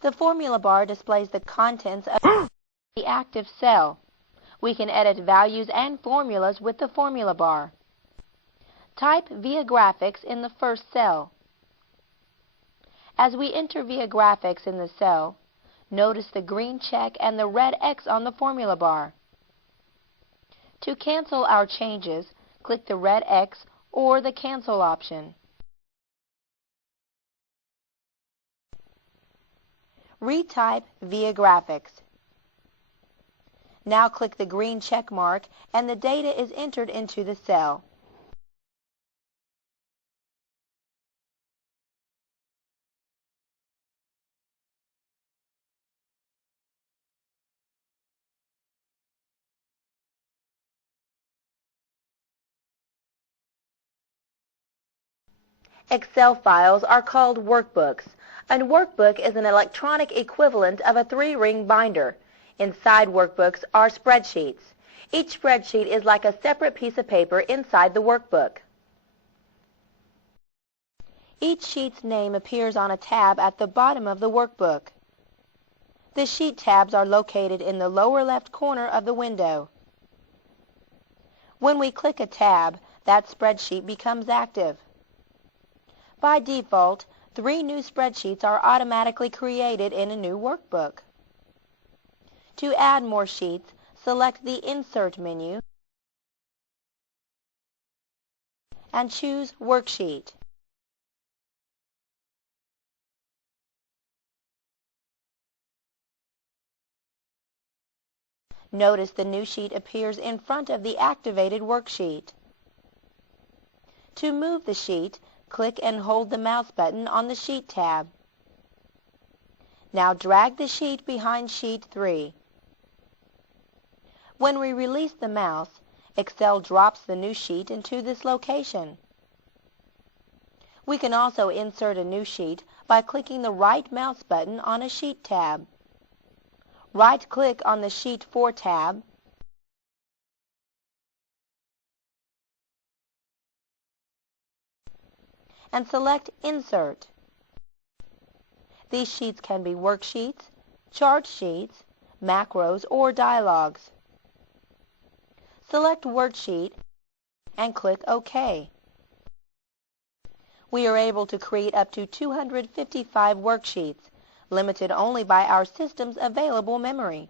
The formula bar displays the contents of the active cell. We can edit values and formulas with the formula bar. Type Viagrafix in the first cell. As we enter Viagrafix in the cell, notice the green check and the red X on the formula bar. To cancel our changes, click the red X or the Cancel option. Retype Viagrafix. Now click the green check mark and the data is entered into the cell. Excel files are called workbooks. A workbook is an electronic equivalent of a 3-ring binder. Inside workbooks are spreadsheets. Each spreadsheet is like a separate piece of paper inside the workbook. Each sheet's name appears on a tab at the bottom of the workbook. The sheet tabs are located in the lower left corner of the window. When we click a tab, that spreadsheet becomes active. By default, 3 new spreadsheets are automatically created in a new workbook. To add more sheets, select the Insert menu and choose Worksheet. Notice the new sheet appears in front of the activated worksheet. To move the sheet, click and hold the mouse button on the Sheet tab. Now drag the sheet behind Sheet 3. When we release the mouse, Excel drops the new sheet into this location. We can also insert a new sheet by clicking the right mouse button on a Sheet tab. Right-click on the Sheet 4 tab and select Insert. These sheets can be worksheets, chart sheets, macros, or dialogues. Select Worksheet and click OK. We are able to create up to 255 worksheets, limited only by our system's available memory.